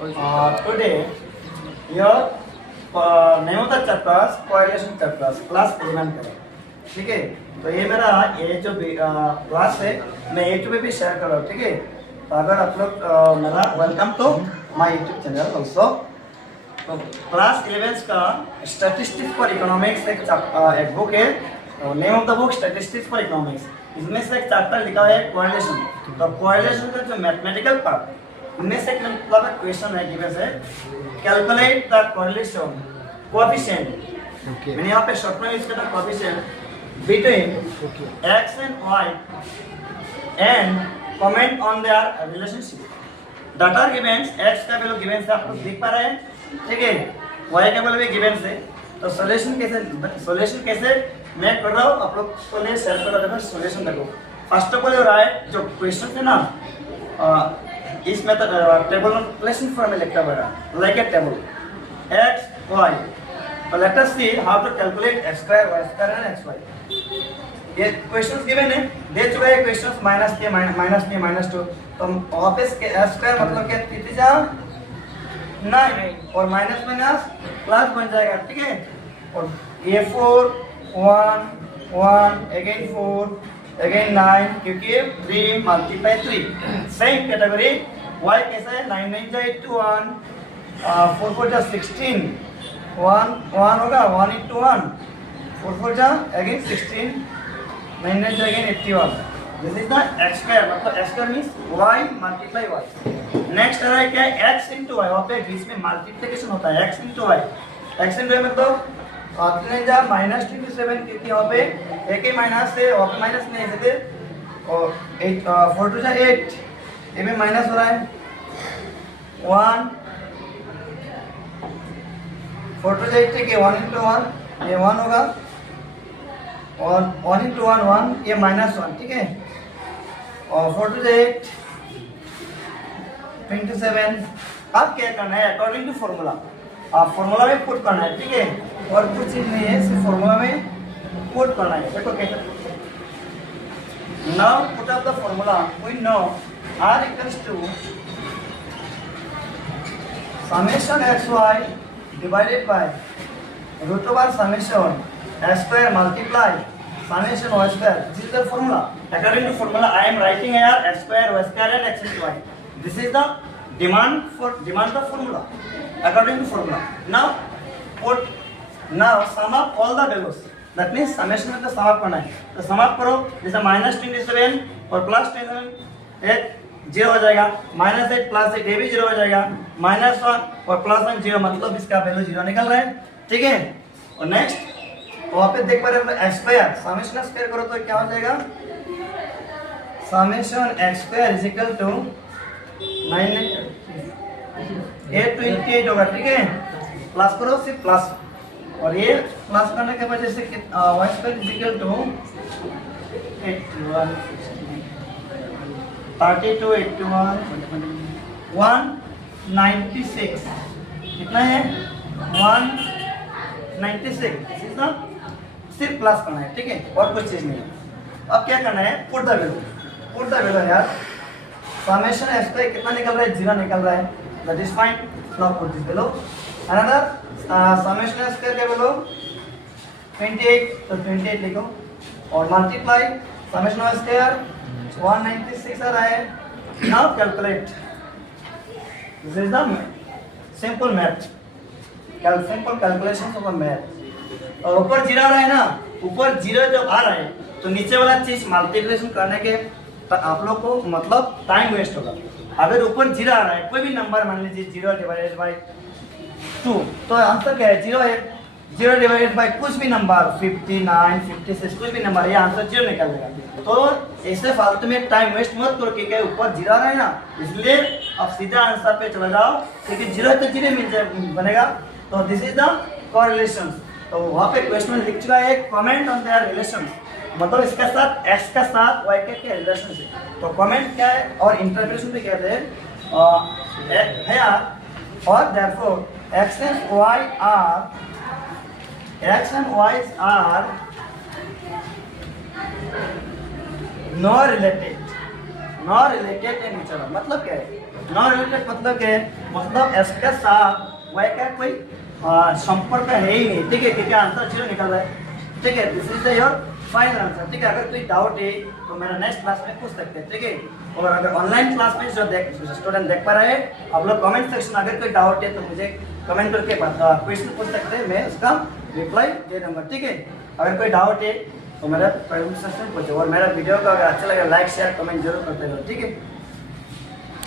Today, your name of the chapters correlation chapters class 11 करें, ठीक है। तो ये मेरा ये जो क्लास है मैं यूट्यूब पे भी शेयर कर रहा हूँ, ठीक है। तो अगर आप लोग मेरा welcome to my YouTube channel also. तो क्लास 11 का स्टैटिस्टिक्स फॉर इकोनॉमिक्स एक बुक है, name of the book statistics for economics. इसमें से एक चैप्टर लिखा है कोरिलेशन। तो कोरिलेशन का जो मैथमेटिकल पार्ट इनमें से मतलब क्वेश्चन है गिवन है, कैलकुलेट द कोरिलेशन कोएफिशिएंट। मैंने यहाँ पे शॉर्ट में इसका coefficient between x and y and comment on their relationship. Data given x का वैल्यू गिवन से आप लोग देख पा रहे हैं, ठीक है। y का वैल्यू भी गिवन से। तो सॉल्यूशन कैसे मैं कर रहा हूँ आप लोग को लिए शेयर कर रहा हूँ। सॉल्यूशन देखो, फर्स्ट ऑफ ऑल राइट जो क्वेश्चन है ना इस मेथड टेबल रिलेशन फॉर्म में लिखा हुआ है like a table x y। और let us see how to calculate x square y square and xy। ये क्वेश्चंस गिवन है, दे चुका है क्वेश्चंस -3 -2। तो वहां पे x स्क्वायर मतलब क्या त्रिज्या 9 और माइनस माइनस प्लस बन जाएगा, ठीक है। और ये 4 1 1 अगेन 4 अगेन 9 क्योंकि 3 मल्टीप्लाई 3 सेम कैटेगरी। y कैसा है 9 9 जा 81 4 4 जा 16 1 1 होगा 1 into 1 4 4 जा अगेन 16 9 9 जा again 81। This is the x square मतलब x square means y multiply y। Next आ रहा है क्या है x into y। वहां पे बीच में मल्टीप्लिकेशन होता है x into y। x into y मतलब 3 जा -27 क्योंकि यहाँ पे एक ही माइनस है और माइनस नहीं है और 4 2 जा 8 ये भी माइनस हो रहा है 1 4 2 जा 8 ठीक है 1 into 1 ये 1 होगा और 1 into 1 1 ये -1, ठीक है। और 4 2 जा 8 27। अब क्या करना है अकॉर्डिंग टू फॉर्मूला, आप फॉर्मूला में पुट करना है, ठीक है। और कुछ चीज नहीं है, सिर्फ फॉर्मूला में पुट करना है। देखो कैसे now put up the formula. We know r equals to summation xy divided by root over summation x square multiply summation y square. This is the formula. According to formula I am writing here x square y square and x into y. This is the demand the formula according to formula. Now sum up all the values. That means summation में तो sum up करना है। तो sum up करो, जैसे -27 और +27 एक 0 हो जाएगा, -8 +8 ये भी 0 हो जाएगा, -1 और +1 0 मतलब इसका वैल्यू 0 निकल रहा है, ठीक है। और नेक्स्ट वहाँ पे देख पा रहे हैं x स्क्वायर समेशन स्क्वायर करो तो क्या हो जाएगा summation x square is equal to 828 होगा, ठीक है। प्लस करो सिर्फ प्लस और ये प्लस करने के वजह से y square is equal to 81 32 81 196 कितना है 196। इस ना सिर्फ प्लस करना है, ठीक है, और कुछ चीज नहीं। अब क्या करना है पुट द वैल्यू यार। समेशन x पे कितना निकल रहा है 0 निकल रहा है, that is fine. Now put this value another summation x का वैल्यू 28 तो 28 लिखो और मल्टीप्लाई समेशन y स्क्वायर 196 आ रहा है। Now calculate, this is the simple math simple calculation of a math. और ऊपर 0 आ रहा है ना, ऊपर 0 जब आ रहा है तो नीचे वाला चीज मल्टीप्लिकेशन करने के तो आप लोग को मतलब टाइम वेस्ट होगा। अगर ऊपर 0 आ रहा है कोई भी नंबर मान लीजिए 0 डिवाइडेड बाय 2 तो आंसर क्या है 0 है। 0 डिवाइडेड बाय कुछ भी नंबर 59 56 कुछ भी नंबर ये आंसर 0 निकल जाएगा। तो ऐसे फालतू में टाइम वेस्ट मत करो क्योंकि ऊपर 0 आ रहा है ना, इसलिए आप सीधा आंसर पे चले जाओ क्योंकि 0 तो 0 मिल जाए बनेगा। तो दिस इज द कोरिलेशन। तो वहाँ पे क्वेश्चन में लिख चुका है कमेंट ऑन देयर रिलेशन, मतलब इसके साथ x का साथ y के क्या रिलेशन है। तो कमेंट क्या है और इंटरप्रिटेशन भी कहते हैं है और therefore x and y are no related in each other। मतलब क्या है नॉन रिलेटेड मतलब क्या है, मतलब इसके साथ वाई का कोई संपर्क है ही नहीं, ठीक है, क्योंकि आंसर 0 निकल रहा है, ठीक है। This is your final answer, ठीक है। अगर कोई डाउट है तो मेरा नेक्स्ट क्लास में पूछ सकते हैं, ठीक है। और अगर ऑनलाइन क्लास में जो स्टूडेंट देख पा रहे हैं, आप लोग कमेंट सेक्शन में अगर कोई डाउट है तो मुझे कमेंट करके क्वेश्चन पूछ सकते हैं, मैं उसका रिप्लाई दे दूंगा, ठीक है। अगर कोई डाउट है तो मेरा कमेंट सेक्शन में पूछो, और मेरा वीडियो को अगर अच्छा लगे लाइक शेयर कमेंट जरूर करते रहो, ठीक है।